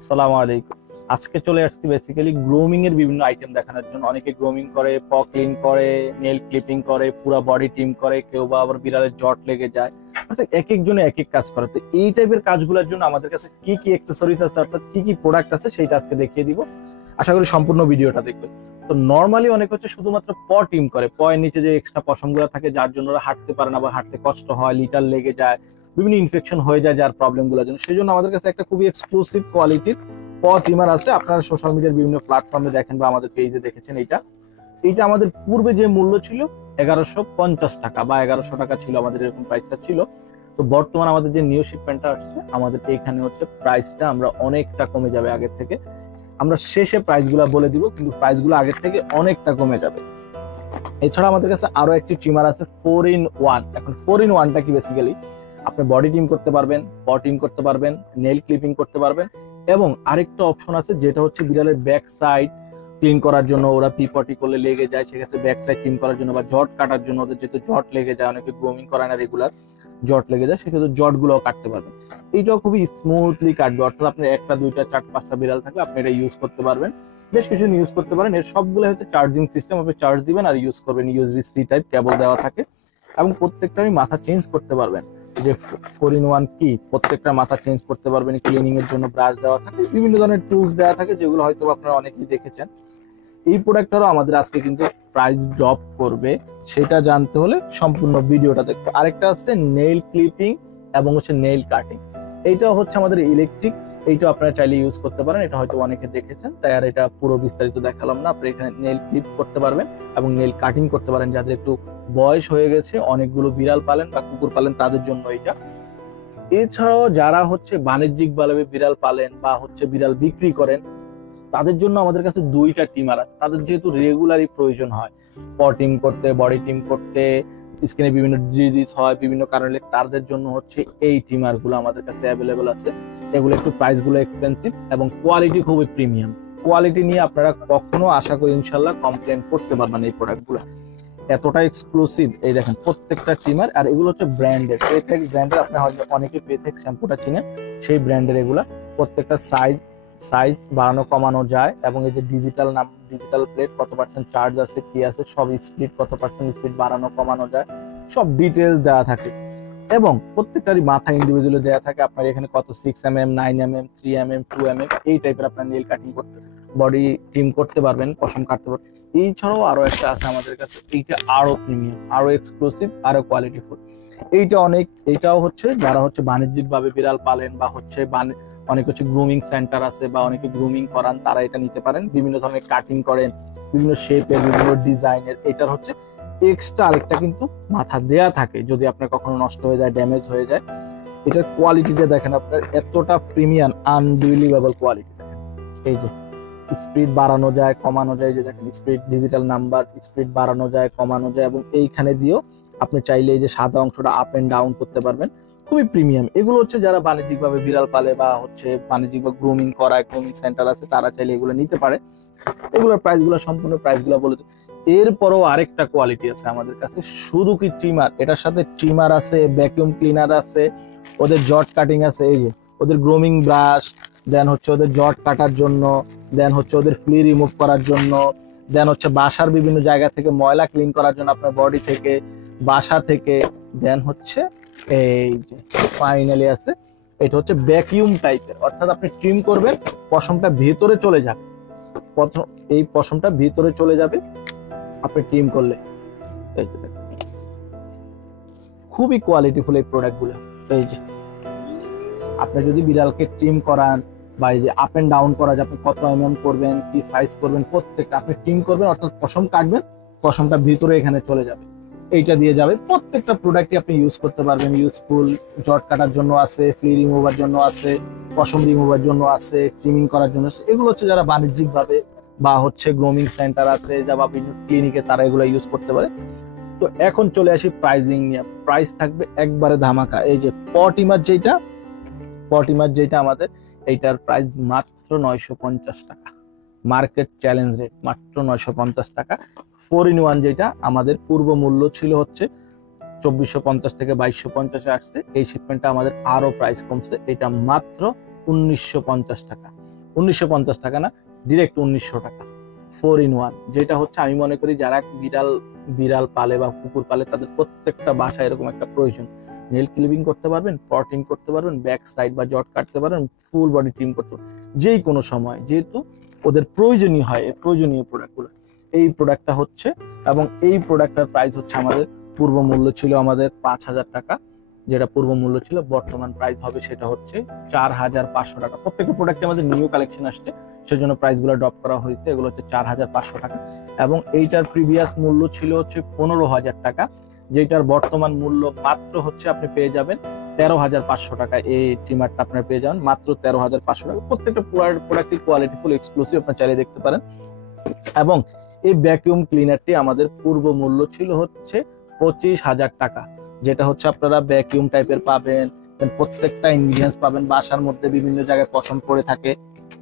আসসালামু আলাইকুম। আজকে চলে আসছি বেসিক্যালি গ্রুমিং এর বিভিন্ন আইটেম দেখানোর জন্য। অনেকে গ্রুমিং করে, প ক্লিন করে, নেল ক্লিপিং করে, পুরো বডি ট্রিম করে, কেউ বা আবার বিড়ালের জট লেগে যায়, অর্থাৎ এক একজনে এক এক কাজ করে। তো এই টাইপের কাজগুলোর জন্য আমাদের কাছে কি কি অ্যাক্সেসরিজ আছে, অর্থাৎ কি কি প্রোডাক্ট আছে, সেটা আজকে দেখিয়ে দিব। আশা করি সম্পূর্ণ ভিডিওটা দেখবেন। তো নর্মালি অনেক হচ্ছে শুধুমাত্র প ট্রিম করে, পয়ের নিচে যে এক্সট্রা পশমগুলো থাকে যার জন্য ওরা হাঁটতে পারে না বা হাঁটতে কষ্ট হয়, লিটার লেগে যায়, বিভিন্ন ইনফেকশন হয়ে যায় যার প্রবলেমগুলোর জন্য। সেই জন্য আমাদের কাছে একটা খুবই এক্সক্লুসিভ কোয়ালিটির প ট্রিমার আছে। আপনারা সোশ্যাল মিডিয়ার বিভিন্ন প্ল্যাটফর্মে দেখেন বা আমাদের পেজে দেখেছেন। এইটা আমাদের পূর্বে যে মূল্য ছিল 1150 টাকা বা 1100 টাকা ছিল, আমাদের এরকম প্রাইসটা ছিল। তো বর্তমান আমাদের যে নিউ শিপমেন্টটা আসছে, আমাদের এখানে হচ্ছে প্রাইসটা আমরা অনেকটা কমে যাবে আগের থেকে। আমরা শেষে প্রাইসগুলো বলে দিব, কিন্তু প্রাইসগুলো আগের থেকে অনেকটা কমে যাবে। এছাড়া আমাদের কাছে আরো একটি ট্রিমার আছে 4-in-1। এখন 4-in-1টা কি? বেসিক্যালি আপনি বডি ট্রিম করতে পারবেন, প ট্রিম করতে পারবেন, নেল ক্লিপিং করতে পারবেন, এবং আরেকটা অপশন আছে যেটা হচ্ছে বিড়ালের ব্যাক সাইড ক্লিন করার জন্য। ওরা পিপটি করলে লেগে যায়, সেক্ষেত্রে ব্যাক সাইড ক্লিন করার জন্য বা জট কাটার জন্য, ওদের যেহেতু জট লেগে যায়, অনেকে গ্রুমিং করে না রেগুলার, জট লেগে যায়, সেক্ষেত্রে জট গুলো কাটতে পারবেন। এইটাও খুবই স্মুথলি কাটবে, অর্থাৎ আপনি একটা, দুইটা, চার, পাঁচটা বিড়াল থাকলে আপনি এটা ইউজ করতে পারবেন, বেশ কিছু ইউজ করতে পারেন। এর সবগুলো হচ্ছে চার্জিং সিস্টেম, আপনি চার্জ দিবেন আর ইউজ করবেন। ইউএসবি সি টাইপ কেবল দেওয়া থাকে, এবং প্রত্যেকটারই মাথা চেঞ্জ করতে পারবেন। যে 4-in-1 কি, প্রত্যেকটা মাথা চেঞ্জ করতে পারবেন। ক্লিনিং এর জন্য ব্রাশ দেওয়া থাকে, বিভিন্ন ধরনের টুলস দেওয়া থাকে, যেগুলো হয়তো আপনারা অনেকেই দেখেছেন। এই প্রোডাক্টটারও আমাদের আজকে কিন্তু প্রাইস ড্রপ করবে, সেটা জানতে হলে সম্পূর্ণ ভিডিওটা দেখতে। আরেকটা আছে নেইল ক্লিপিং এবং হচ্ছে নেইল কাটিং। এইটাও হচ্ছে আমাদের ইলেকট্রিক, এইটা আপনারা চাইলে ইউজ করতে পারেন। এটা হয়তো অনেকে দেখেছেন, তাই আর এটা পুরো বিস্তারিত দেখালাম না। আপনি এখানে নেইল ক্লিপ করতে পারবেন এবং নেইল কাটিং করতে পারেন, যাদের একটু বয়স হয়ে গেছে, অনেকগুলো বিড়াল পালেন বা কুকুর পালেন, তাদের জন্য এটা। এছাড়াও যারা হচ্ছে বাণিজ্যিক ভাবে বিড়াল পালেন বা হচ্ছে বিড়াল বিক্রি করেন, তাদের জন্য আমাদের কাছে দুইটা টিমার আছে। তাদের যেহেতু রেগুলারই প্রয়োজন হয় প টিম করতে, বডি টিম করতে, স্কিনে বিভিন্ন ডিজিজ হয় বিভিন্ন কারণে, তাদের জন্য হচ্ছে এই টিমার গুলো আমাদের কাছে অ্যাভেলেবল আছে। এগুলো একটু প্রাইস গুলো এক্সপেন্সিভ এবং কোয়ালিটি খুবই প্রিমিয়াম। কোয়ালিটি নিয়ে আপনারা কখনো আশা করি ইনশাল্লাহ কমপ্লেন করতে পারবেন। এই প্রোডাক্ট গুলো এতটা এক্সক্লুসিভ। এই দেখেন প্রত্যেকটা টিমার, আর এগুলো হচ্ছে ব্র্যান্ডের, পেথেক্স ব্র্যান্ডের। আপনি হয়তো অনেকে পেথেক্স শ্যাম্পুটা চিনেন, সেই ব্র্যান্ডের এগুলা। প্রত্যেকটা সাইজ বাড়ানো কমানো যায়, এবং এই যে ডিজিটাল প্লেট, কত পার্সেন্ট চার্জ আছে, কি আছে, সব স্পিড, কত পার্সেন্ট স্পিড বাড়ানো কমানো যায়, সব ডিটেলস দেওয়া থাকে। এবং প্রত্যেকটারই মাথা ইন্ডিভিজুয়ালি দেওয়া থাকে। আপনার এখানে কত 6mm, 9mm, 3mm, 2mm এই টাইপের আপনার নেল কাটিং করতে, বডি ট্রিম করতে পারবেন, পশম কাটতে পারবেন। এছাড়াও আরো একটা আছে আমাদের কাছে, এইটা আরো প্রিমিয়াম, আরো এক্সক্লুসিভ, আরো কোয়ালিটিফুল। এইটাও হচ্ছে যারা হচ্ছে বাণিজ্যিক ভাবে বিড়াল পালেন বা হচ্ছে অনেক হচ্ছে গ্রুমিং সেন্টার আছে বা অনেকে গ্রুমিং করান, তারা এটা নিতে পারেন। বিভিন্ন ধরনের কাটিং করেন, বিভিন্ন শেপের, বিভিন্ন ডিজাইনের। এটার হচ্ছে এক্সট্রা আরেকটা কিন্তু মাথা দেয়া থাকে, যদি আপনার কখনো নষ্ট হয়ে যায়, ড্যামেজ হয়ে যায়। এটার কোয়ালিটিটা দেখেন, আপনার এতটা প্রিমিয়াম, আনবিলিভেবল কোয়ালিটি দেখেন। এই যে স্পিড বাড়ানো যায়, কমানো যায়, যে দেখেন স্পিড, ডিজিটাল নাম্বার, স্পিড বাড়ানো যায়, কমানো যায়, এবং এইখানে দিয়েও আপনি চাইলে এই যে সাদা অংশটা আপ এন্ড ডাউন করতে পারবেন। খুবই প্রিমিয়াম। এগুলো হচ্ছে যারা বাণিজ্যিকভাবে বিড়াল পালে বা হচ্ছে বাণিজ্যিকভাবে গ্রুমিং করায়, গ্রুমিং সেন্টার আছে, তারা চাইলে এগুলো নিতে পারে। এগুলোর প্রাইসগুলো, সম্পূর্ণ প্রাইসগুলো বলে দিই। এরপরও আরেকটা কোয়ালিটি আছে আমাদের কাছে, শুধু কি ট্রিমার, এটার সাথে ট্রিমার আছে, ভ্যাকুয়াম ক্লিনার আছে, ওদের জট কাটিং আছে, এই যে ওদের গ্রুমিং ব্রাশ, দেন হচ্ছে ওদের জট কাটার জন্য, দেন হচ্ছে ওদের ফ্লি রিমুভ করার জন্য, দেন হচ্ছে বাসার বিভিন্ন জায়গা থেকে ময়লা ক্লিন করার জন্য, আপনার বডি থেকে, বাসা থেকে, দেন হচ্ছে এই যে ফাইনালি আছে, এটা হচ্ছে ভ্যাকিউম টাইপের, অর্থাৎ আপনি ট্রিম করবেন, পশমটা ভেতরে চলে যাবে, এই পশমটা ভিতরে চলে যাবে আপনি ট্রিম করলে। এই যে খুবই কোয়ালিটিফুল এই প্রোডাক্ট গুলো। এই যে আপনি যদি বিড়ালকে ট্রিম করান বা এই যে আপ এন্ড ডাউন করা, যে আপনি কত করবেন, কি সাইজ করবেন, প্রত্যেকটা আপনি ট্রিম করবেন, অর্থাৎ পশম কাটবেন, পশমটা ভিতরে এখানে চলে যাবে, এইটা দিয়ে যাবে। প্রত্যেকটা প্রোডাক্টই আপনি ইউজ করতে পারবেন, ইউজফুল। জট কাটার জন্য আছে, ফ্লি রিমুভার জন্য আছে, পশম রিমুভার জন্য আছে, ট্রিমিং করার জন্য আছে। এগুলো হচ্ছে যারা বাণিজ্যিক ভাবে বা হচ্ছে গ্রুমিং সেন্টার আছে, যা বা বিভিন্ন ক্লিনিকে, তারা এগুলো ইউজ করতে পারে। তো এখন চলে আসি প্রাইজিং নিয়ে। প্রাইস থাকবে একবারে ধামাকা। এই যে পটিমার যেটা আমাদের, এইটার প্রাইস মাত্র 950 টাকা, মার্কেট চ্যালেঞ্জ রেট, মাত্র 950 টাকা। 4-in-1 যেটা আমাদের পূর্ব মূল্য ছিল হচ্ছে 2450 থেকে 2250 আসছে, এই শিপমেন্টটা আমাদের আরো প্রাইস কমছে, এটা মাত্র 1950 টাকা। 1950 টাকা না, ডিরেক্ট 1900 টাকা 4 in 1, যেটা হচ্ছে আমি মনে করি যারা বিড়াল পালে বা কুকুর পালে তাদের প্রত্যেকটা বাসায় এরকম একটা প্রয়োজন। নেল ক্লিপিং করতে পারবেন, প ট্রিম করতে পারবেন, ব্যাক সাইড বা জট কাটতে পারবেন, ফুল বডি ট্রিম করতে পারবেন, যেই কোনো সময়, যেহেতু ওদের প্রয়োজনীয় হয় এই প্রয়োজনীয় প্রোডাক্টগুলো। এই প্রোডাক্টটা হচ্ছে, এবং এই প্রোডাক্টটার প্রাইস হচ্ছে আমাদের পূর্ব মূল্য ছিল আমাদের 5000 টাকা, যেটা পূর্ব মূল্য ছিল, বর্তমান প্রাইস হবে সেটা হচ্ছে 4500 টাকা। প্রত্যেকটা প্রোডাক্টে আমাদের নিউ কালেকশন আসছে, সেজন্য প্রাইসগুলো ড্রপ করা হয়েছে। এগুলো হচ্ছে 4500 টাকা, এবং এইটার প্রিভিয়াস মূল্য ছিল হচ্ছে 15000 টাকা, যেটার বর্তমান মূল্য মাত্র হচ্ছে আপনি পেয়ে যাবেন 13500 টাকা। এই ট্রিমারটা আপনার পেয়ে যাবেন মাত্র 13500 টাকা। প্রত্যেকটা প্রোডাক্টই কোয়ালিটি ফুল এক্সক্লুসিভ, আপনার চাইলে দেখতে পারেন। এবং এই ভ্যাকুয়াম ক্লিনারটি আমাদের পূর্ব মূল্য ছিল হচ্ছে 25000 টাকা, যেটা হচ্ছে আপনারা ভ্যাকুয়াম টাইপের পাবেন, প্রত্যেকটা ইনগ্রিডিয়েন্টস পাবেন। বাসার মধ্যে বিভিন্ন জায়গায় পশম পড়ে থাকে,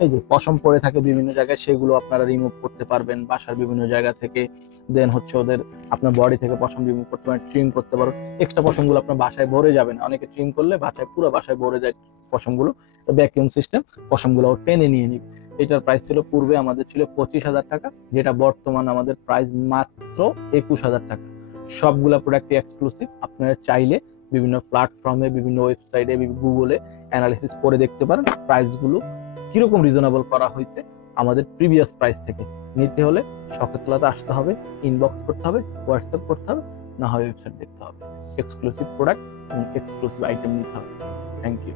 এই যে পশম পড়ে থাকে বিভিন্ন জায়গায়, সেগুলো আপনারা রিমুভ করতে পারবেন বাসার বিভিন্ন জায়গা থেকে। দেন হচ্ছে ওদের আপনার বডি থেকে পশম রিমুভ করতে পারেন, ট্রিম করতে পারেন। এক্সট্রা পশমগুলো আপনার বাসায় ভরে যাবে না, অনেকে ট্রিম করলে পুরো বাসায় ভরে যায় পশমগুলো। ভ্যাকুয়াম সিস্টেম পশমগুলো টেনে নিয়ে নিবে। এটার প্রাইস ছিল পূর্বে আমাদের ছিল 25000 টাকা, যেটা বর্তমান আমাদের প্রাইস মাত্র 21000 টাকা। সবগুলা প্রোডাক্টই এক্সক্লুসিভ, আপনারা চাইলে বিভিন্ন প্ল্যাটফর্মে, বিভিন্ন ওয়েবসাইটে, গুগলে অ্যানালিসিস করে দেখতে পারেন প্রাইসগুলো কিরকম রিজনেবল করা হয়েছে আমাদের প্রিভিয়াস প্রাইস থেকে। নিতে হলে শখেতলাতে আসতে হবে, ইনবক্স করতে হবে, হোয়াটসঅ্যাপ করতে হবে, না হয় ওয়েবসাইট দেখতে হবে। এক্সক্লুসিভ প্রোডাক্ট এবং এক্সক্লুসিভ আইটেম নিতে হবে। Thank you.